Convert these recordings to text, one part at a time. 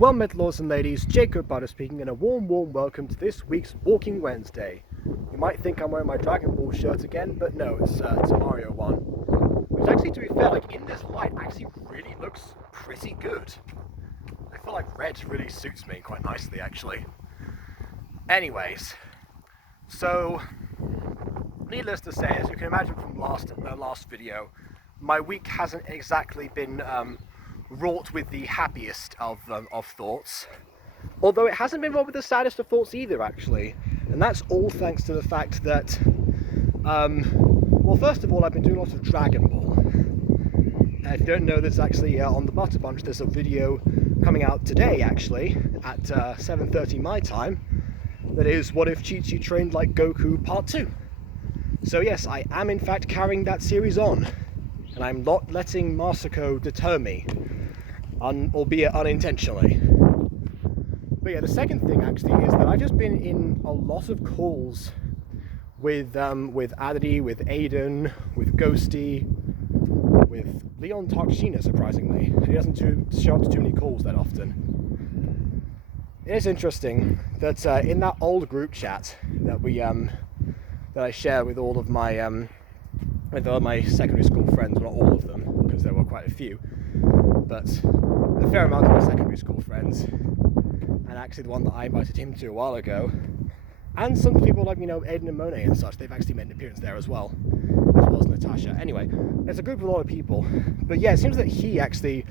Well met, lords and ladies, Jacob Butter speaking, and a warm welcome to this week's Walking Wednesday. You might think I'm wearing my Dragon Ball shirt again, but no, it's a Mario one. Which actually, to be fair, like in this light, actually really looks pretty good. I feel like red really suits me quite nicely, actually. Anyways, so needless to say, as you can imagine from the last video, my week hasn't exactly been wrought with the happiest of thoughts. Although it hasn't been wrought with the saddest of thoughts either, actually. And that's all thanks to the fact that, well, first of all, I've been doing lots of Dragon Ball. If you don't know, there's actually, on the Butter Bunch, there's a video coming out today, actually, at 7:30 my time, that is, what if Chi-Chi trained like Goku Part 2? So yes, I am in fact carrying that series on, and I'm not letting Masako deter me, albeit unintentionally. But yeah, the second thing actually is that I've just been in a lot of calls with Adity, with Aiden, with Ghosty, with Leon Takshina, surprisingly. He doesn't show up to too many calls that often. It is interesting that in that old group chat that that I share with all of my secondary school friends, well, not all of them, because there were quite a few, but a fair amount of my secondary school friends, and actually the one that I invited him to a while ago, and some people like, Aiden and Monet and such, they've actually made an appearance there as well as Natasha. Anyway, there's a group of a lot of people, but yeah, it seems that he actually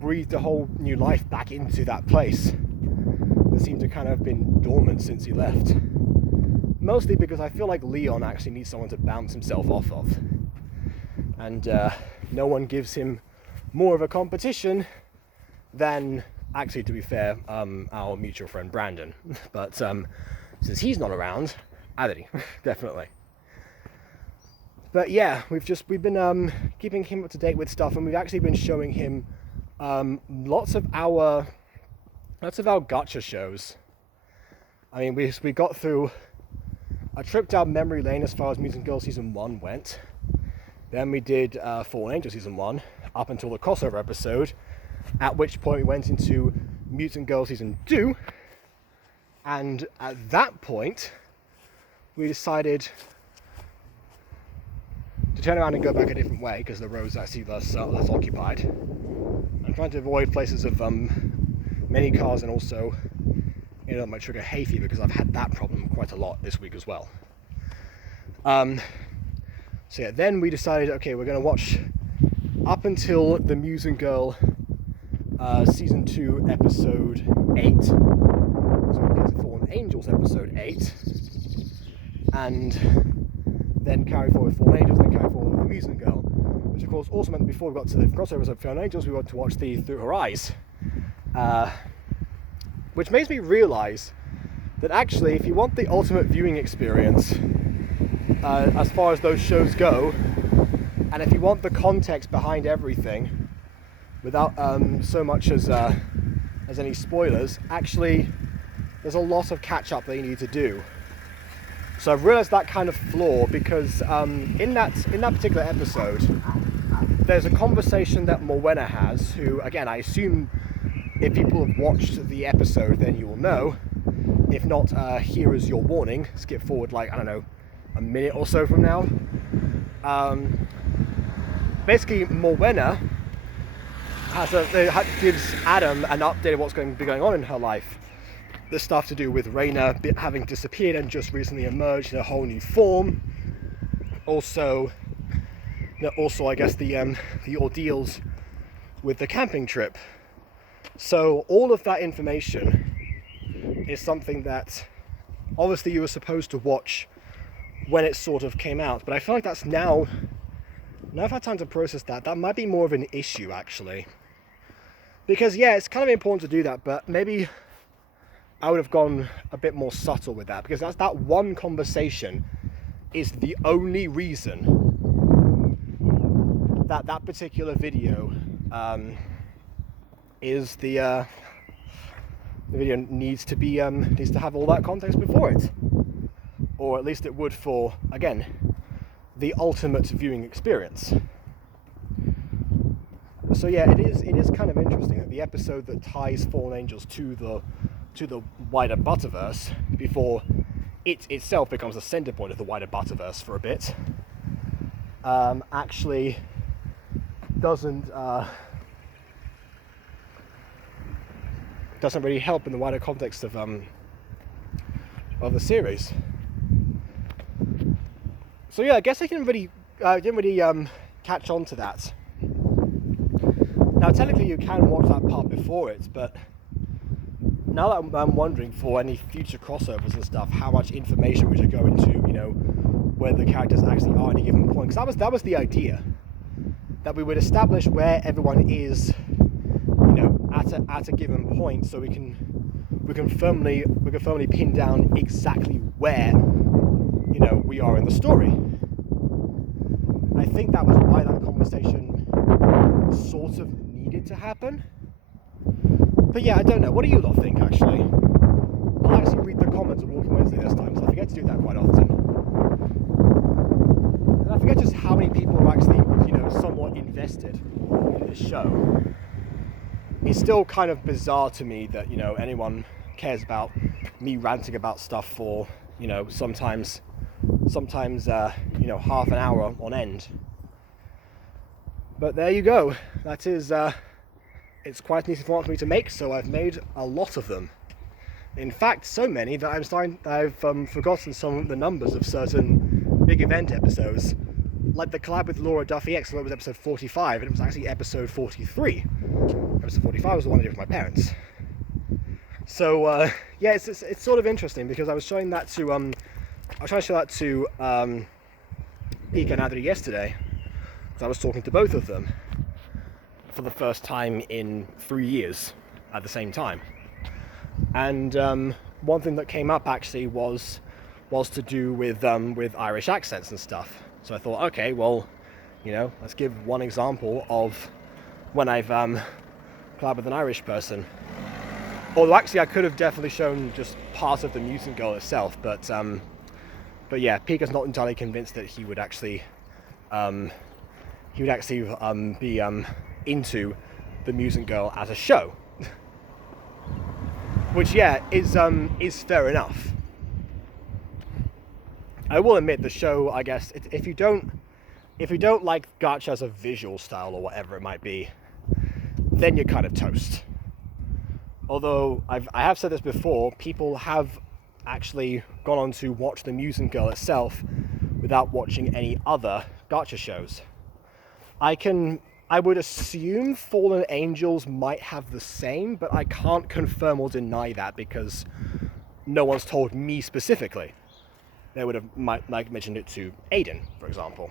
breathed a whole new life back into that place that seemed to kind of have been dormant since he left. Mostly because I feel like Leon actually needs someone to bounce himself off of. And no one gives him more of a competition than, actually, to be fair, our mutual friend Brandon. But since he's not around, Adity, definitely. But yeah, we've been keeping him up to date with stuff, and we've actually been showing him lots of our gacha shows. I mean, we got through a trip down memory lane as far as Mutant Girl Season 1 went. Then we did Fallen Angel Season 1, up until the crossover episode, at which point we went into Mutant Girl Season 2, and at that point, we decided to turn around and go back a different way, because the road's actually less occupied. I'm trying to avoid places of many cars, and also it might trigger hay fever, because I've had that problem quite a lot this week as well. So yeah, then we decided, okay, we're going to watch up until the Mutant Girl Season 2 Episode 8. So we get to Fallen Angels Episode 8. And then carry forward with Fallen Angels, then carry forward with the Mutant Girl. Which of course also meant that before we got to the crossover of Fallen Angels, we wanted to watch the Through Her Eyes. Which makes me realise that actually, if you want the ultimate viewing experience, as far as those shows go, and if you want the context behind everything, without so much as any spoilers, actually, there's a lot of catch-up that you need to do. So I've realised that kind of flaw, because in that particular episode, there's a conversation that Morwenna has, who, again, I assume if people have watched the episode, then you will know. If not, here is your warning. Skip forward, like, I don't know, a minute or so from now. Basically, Morwenna gives Adam an update of what's going to be going on in her life. The stuff to do with Reina having disappeared and just recently emerged in a whole new form. Also, I guess the ordeals with the camping trip. So all of that information is something that obviously you were supposed to watch when it sort of came out, but I feel like that's now I've had time to process that might be more of an issue, actually. Because yeah, it's kind of important to do that, but maybe I would have gone a bit more subtle with that, because that one conversation is the only reason that particular video is the video needs to have all that context before it, or at least it would for, again, the ultimate viewing experience. So yeah, it is kind of interesting that the episode that ties Fallen Angels to the wider Butterverse, before it itself becomes the center point of the wider Butterverse for a bit, actually doesn't really help in the wider context of the series. So yeah, I guess I didn't really catch on to that. Now technically you can watch that part before it, but now that I'm wondering for any future crossovers and stuff, how much information we should go into, where the characters actually are at any given point. Because that was the idea, that we would establish where everyone is, at a given point, so we can firmly pin down exactly where, we are in the story. I think that was why that conversation sort of needed to happen. But yeah, I don't know. What do you lot think, actually? I'll actually read the comments on Walking Wednesday this time, because I forget to do that quite often. And I forget just how many people are actually, somewhat invested in this show. It's still kind of bizarre to me that, anyone cares about me ranting about stuff for, sometimes half an hour on end. But there you go. That is, it's quite an easy format for me to make, so I've made a lot of them. In fact, so many that I've forgotten some of the numbers of certain big event episodes. Like the collab with Laura Duffy X, it was episode 45, and it was actually episode 43. Episode 45 was the one I did with my parents. So, yeah, it's sort of interesting, because I was showing that to, I was trying to show that to Pika and Adri yesterday, because I was talking to both of them for the first time in 3 years at the same time. And one thing that came up actually was to do with Irish accents and stuff. So I thought, okay, well, let's give one example of when I've collabed with an Irish person. Although actually I could have definitely shown just part of the Mutant Girl itself, but yeah, Pika's not entirely convinced that he would actually be into the Mutant Girl as a show. Which, yeah, is fair enough. I will admit, the show, I guess, if you don't like Gacha as a visual style or whatever it might be, then you're kind of toast. Although I have said this before, people have actually gone on to watch the Mutant Girl itself without watching any other Gacha shows. I would assume Fallen Angels might have the same, but I can't confirm or deny that because no one's told me specifically. They would have might mentioned it to Aiden, for example.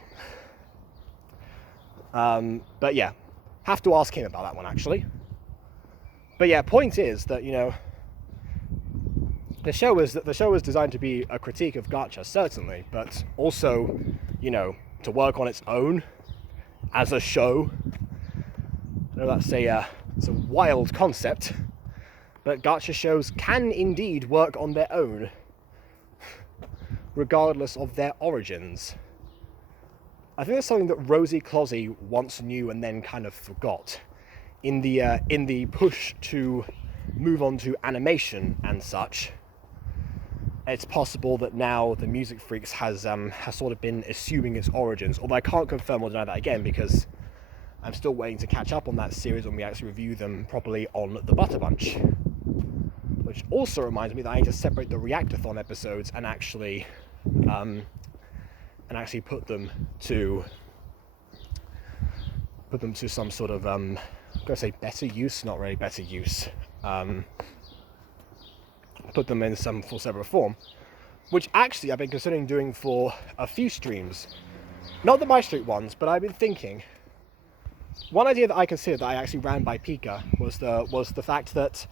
But yeah, have to ask him about that one actually. But yeah, point is that the show was designed to be a critique of Gacha, certainly, but also to work on its own as a show. I know that's it's a wild concept, but Gacha shows can indeed work on their own, regardless of their origins. I think that's something that Rosie Closey once knew and then kind of forgot. In the push to move on to animation and such, it's possible that now the Music Freaks has sort of been assuming its origins, although I can't confirm or deny that again because I'm still waiting to catch up on that series when we actually review them properly on the Butter Bunch. Which also reminds me that I need to separate the Reactathon episodes and actually put them to some sort of I'm gonna say better use, not really better use. Put them in some full separate form, which actually I've been considering doing for a few streams. Not the My Street ones, but I've been thinking. One idea that I considered that I actually ran by Pika was the fact that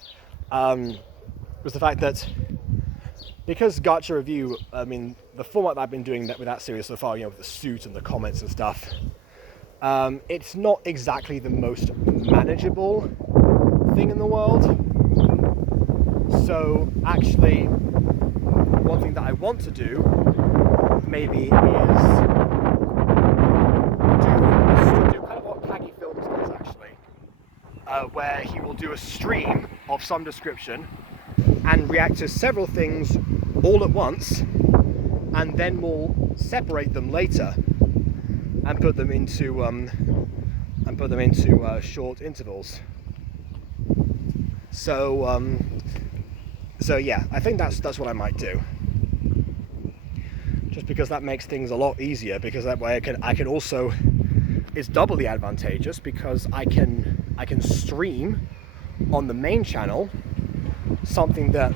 because Gacha Review, I mean, the format that I've been doing with that series so far, with the suit and the comments and stuff, it's not exactly the most manageable thing in the world. So actually, one thing that I want to do maybe is do kind of what Kagi Films does actually. where he will do a stream of some description and react to several things all at once, and then we'll separate them later and put them into short intervals. So yeah, I think that's what I might do. Just because that makes things a lot easier, because that way I can also, it's doubly advantageous because I can stream on the main channel something that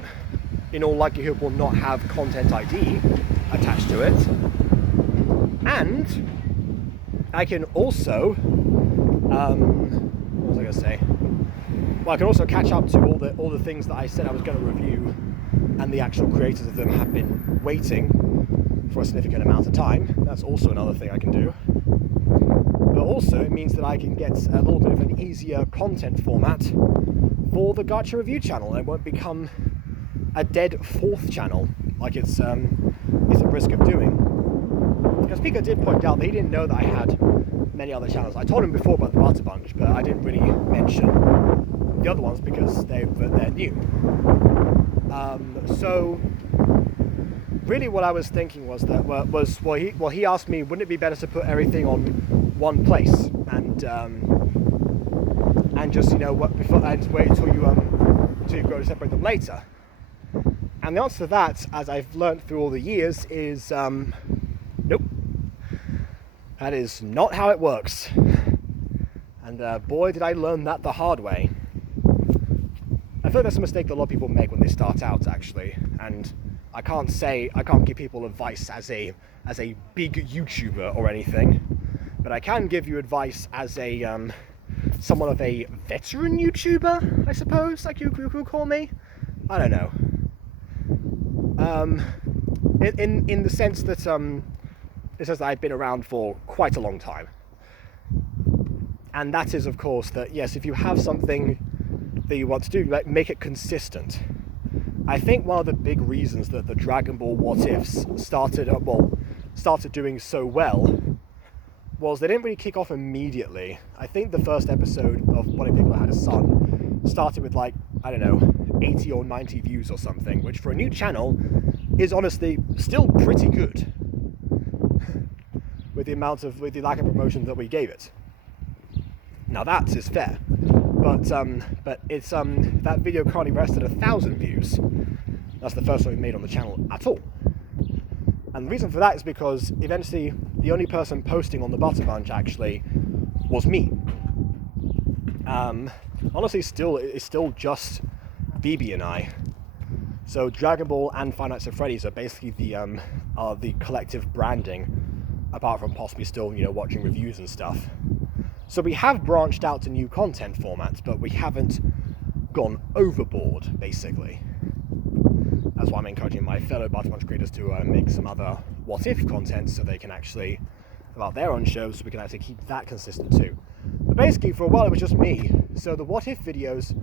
in all likelihood will not have content ID attached to it, and I can also what was I going to say? Well, I can also catch up to all the things that I said I was going to review, and the actual creators of them have been waiting for a significant amount of time. That's also another thing I can do. But also it means that I can get a little bit of an easier content format for the Gacha Review channel. It won't become a dead fourth channel like it's at risk of doing. Because Pika did point out that he didn't know that I had many other channels. I told him before about the Butter Bunch, but I didn't really mention the other ones because they're new. So really what I was thinking was that he asked me, wouldn't it be better to put everything on one place and just, you know, and wait until you go to separate them later? And the answer to that, as I've learned through all the years, is nope. That is not how it works. And boy, did I learn that the hard way. I feel that's a mistake that a lot of people make when they start out, actually. And I can't give people advice as a big YouTuber or anything, but I can give you advice as a somewhat of a veteran YouTuber, I suppose, like you could call me. I don't know. In the sense that it says that I've been around for quite a long time, and that is, of course, that yes, if you have something that you want to do, make it consistent. I think one of the big reasons that the Dragon Ball What Ifs started doing so well was they didn't really kick off immediately. I think the first episode of Bonnie Piccolo Had a Son started with, like, I don't know, 80 or 90 views or something, which for a new channel is honestly still pretty good with the lack of promotion that we gave it. Now that is fair, but it's that video currently rests at 1,000 views. That's the first one we made on the channel at all. And the reason for that is because eventually the only person posting on the Butter Bunch actually was me. Honestly, it's still just BB and I. So Dragon Ball and Five Nights at Freddy's are basically the collective branding, apart from possibly still, you know, watching reviews and stuff. So we have branched out to new content formats, but we haven't gone overboard, basically. That's why I'm encouraging my fellow Butter Bunch creators to make some other What If content so they can actually, about their own shows, so we can actually keep that consistent too. But basically, for a while it was just me, so the What If videos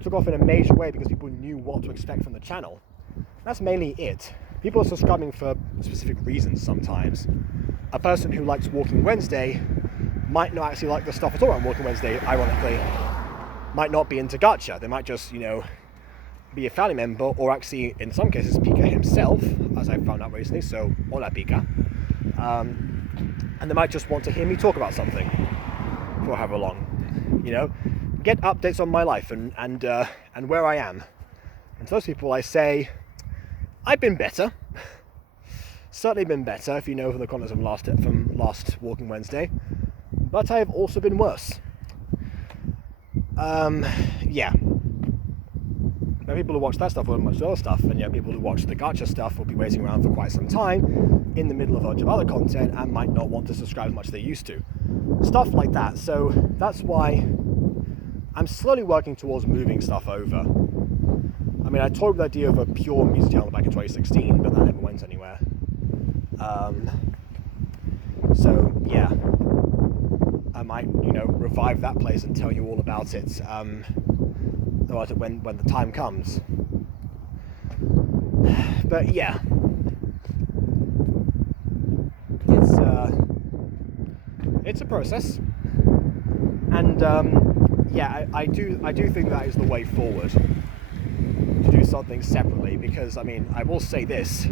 took off in a major way because people knew what to expect from the channel. That's mainly it. People are subscribing for specific reasons sometimes. A person who likes Walking Wednesday might not actually like the stuff at all on Walking Wednesday, ironically. Might not be into gacha. They might just, you know, be a family member, or actually, in some cases, Pika himself, as I found out recently, so hola Pika. And they might just want to hear me talk about something for however long, you know, get updates on my life and where I am. And to those people I say, I've been better. Certainly been better, if you know from the comments from last Walking Wednesday. But I have also been worse. Yeah. Now, people who watch that stuff won't watch the other stuff, and yet people who watch the gacha stuff will be waiting around for quite some time in the middle of a bunch of other content and might not want to subscribe as much as they used to. Stuff like that. So that's why I'm slowly working towards moving stuff over. I mean, I toyed with the idea of a pure music channel back in 2016, but that never went anywhere. So yeah, I might, you know, revive that place and tell you all about it when the time comes. But yeah, it's a process, and yeah, I do think that is the way forward, to do something separately, because I mean, I will say this,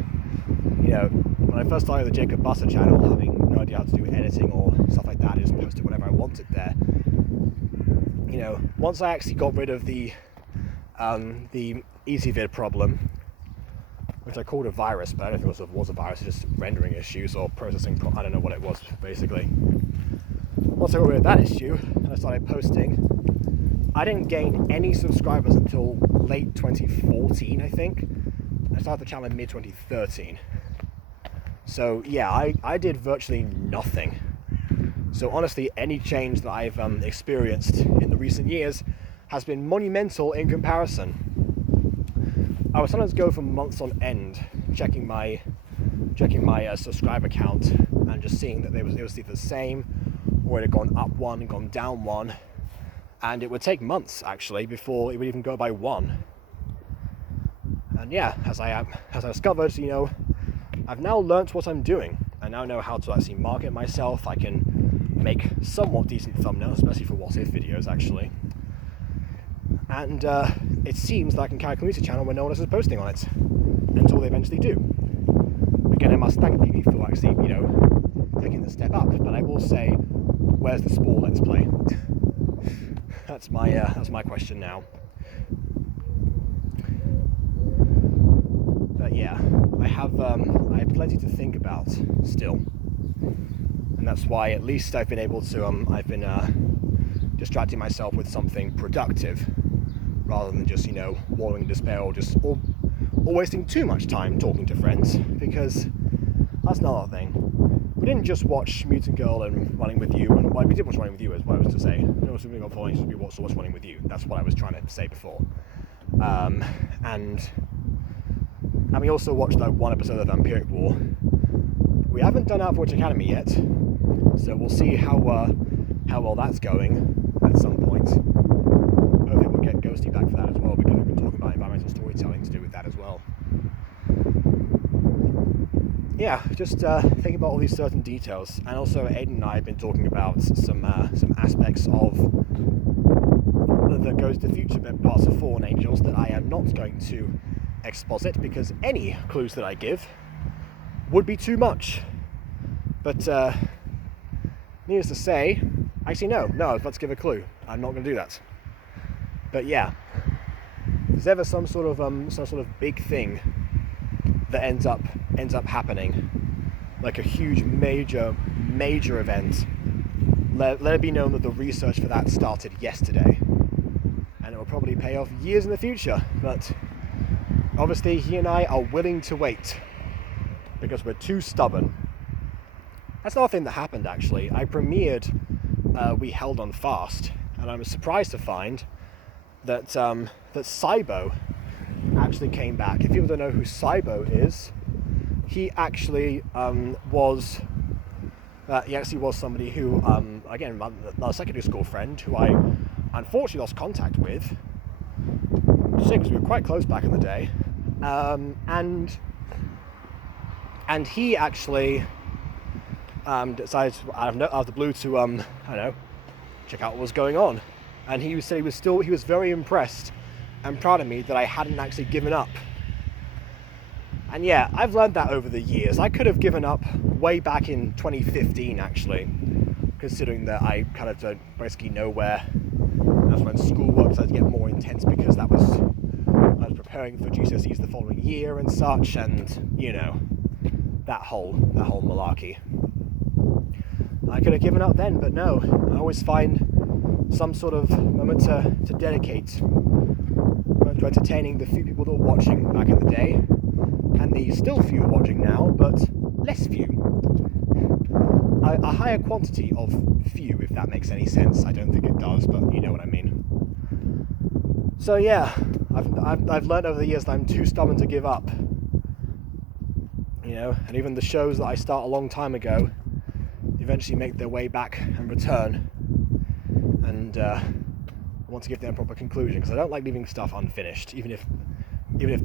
you know, when I first started the Jacob Butter channel, having no idea how to do editing or stuff like that, I just posted whatever I wanted there. You know, once I actually got rid of the EasyVid problem, which I called a virus, but I don't think it was a virus, it's just rendering issues or processing, I don't know what it was, basically. Once I got rid of that issue, and I started posting, I didn't gain any subscribers until late 2014, I think. I started the channel in mid-2013. So yeah, I did virtually nothing. So honestly, any change that I've experienced in the recent years has been monumental in comparison. I would sometimes go for months on end checking my subscriber count and just seeing that it was either the same or it had gone up one, gone down one, and it would take months actually before it would even go by one. And yeah, as I discovered, you know, I've now learnt what I'm doing. I now know how to actually market myself. I can make somewhat decent thumbnails, especially for what if videos actually. And it seems that I can carry a community channel when no one else is posting on it, until they eventually do. Again, I must thank PB for actually, you know, taking the step up. But I will say, where's the Spore Let's Play? That's my question now. But yeah, I have plenty to think about still, and that's why at least I've been able to I've been distracting myself with something productive, rather than just, you know, wallowing in despair or just or wasting too much time talking to friends, because that's another thing. We didn't just watch Mutant Girl and Running With You, and well, we did watch Running With You, is what I was to say. You know, so we got following, so we watched Running With You. That's what I was trying to say before. And we also watched that one episode of Vampiric War. We haven't done Outwatch Academy yet, so we'll see how well that's going at some point. Hopefully we'll get Ghosty back for that as well, because we've been talking about environmental storytelling to do with that as well. Yeah, just thinking about all these certain details, and also Aiden and I have been talking about some aspects of the Ghost of the Future parts of Fallen Angels that I am not going to exposit, because any clues that I give would be too much. But needless to say, actually no, let's give a clue. I'm not going to do that. But yeah, if there's ever some sort of big thing that ends up happening, like a huge major event, let it be known that the research for that started yesterday, and it will probably pay off years in the future. But obviously he and I are willing to wait, because we're too stubborn. That's another thing that happened actually. I premiered We Held On Fast, and I was surprised to find that Cybo actually came back. If people don't know who Cybo is, he actually was somebody who, again, a secondary school friend who I unfortunately lost contact with, because we were quite close back in the day, and he actually decided out of the blue to I don't know, check out what was going on, and he said he was very impressed and proud of me that I hadn't actually given up. And yeah, I've learned that over the years. I could have given up way back in 2015 actually, considering that I kind of don't basically know where. That's when schoolwork started to get more intense, because I was preparing for GCSEs the following year and such, and you know, that whole malarkey. I could have given up then, but no, I always find some sort of moment to dedicate to entertaining the few people that were watching back in the day, and the still few watching now, but less few. A higher quantity of few, if that makes any sense. I don't think it does, but you know what I mean. So yeah, I've learned over the years that I'm too stubborn to give up. You know, and even the shows that I start a long time ago eventually make their way back and return, and I want to give them a proper conclusion, because I don't like leaving stuff unfinished, even if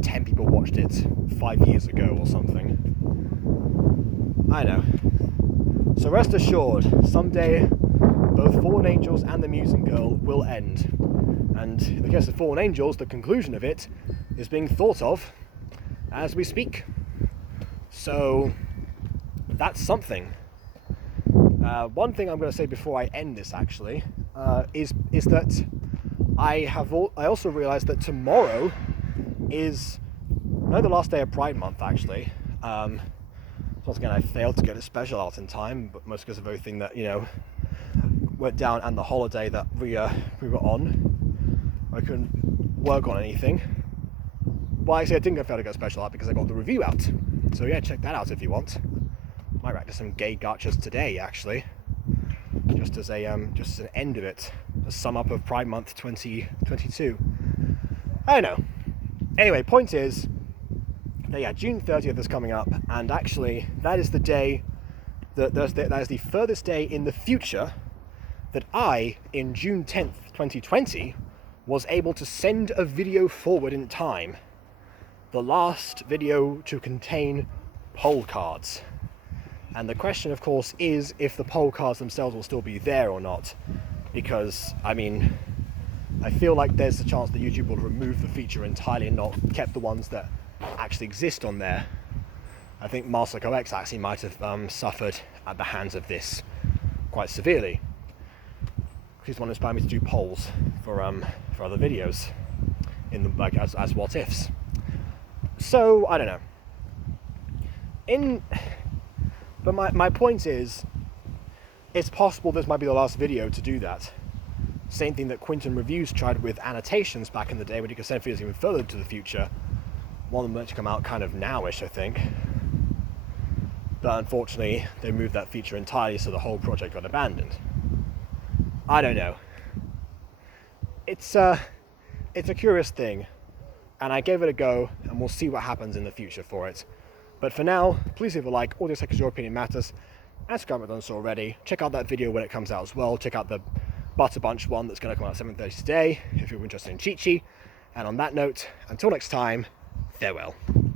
10 people watched it 5 years ago or something. I know. So rest assured, someday both Fallen Angels and The Musing Girl will end. And in the case of Fallen Angels, the conclusion of it is being thought of as we speak. So that's something. One thing I'm going to say before I end this actually is that I also realised that tomorrow is the last day of Pride Month actually. Once again, I failed to get a special out in time, but most because of everything that went down and the holiday that we were on. I couldn't work on anything. Well, actually, I didn't fail to get a special out because I got the review out. So yeah, check that out if you want. Might react to some gay gotchas today, actually. Just as an end of it, a sum up of Pride Month 2022. I don't know. Anyway, point is that yeah, June 30th is coming up, and actually that is the day that is the furthest day in the future that I, in June 10th, 2020, was able to send a video forward in time. The last video to contain poll cards. And the question, of course, is if the poll cards themselves will still be there or not. Because, I mean, I feel like there's a chance that YouTube will remove the feature entirely and not kept the ones that actually exist on there. I think MasterCoX actually might have suffered at the hands of this quite severely. He's one who inspired me to do polls for other videos in the as what ifs. So I don't know. But my point is, it's possible this might be the last video to do that. Same thing that Quinton Reviews tried with annotations back in the day when you could send videos even further into the future. One of them meant to come out kind of nowish, I think. But unfortunately, they moved that feature entirely, so the whole project got abandoned. I don't know. It's a curious thing, and I gave it a go, and we'll see what happens in the future for it. But for now, please leave a like. Audio Seconds, your opinion matters. And subscribe if you haven't done so already. Check out that video when it comes out as well. Check out the Butter Bunch one that's going to come out at 7:30 today if you're interested in Chi Chi. And on that note, until next time, farewell.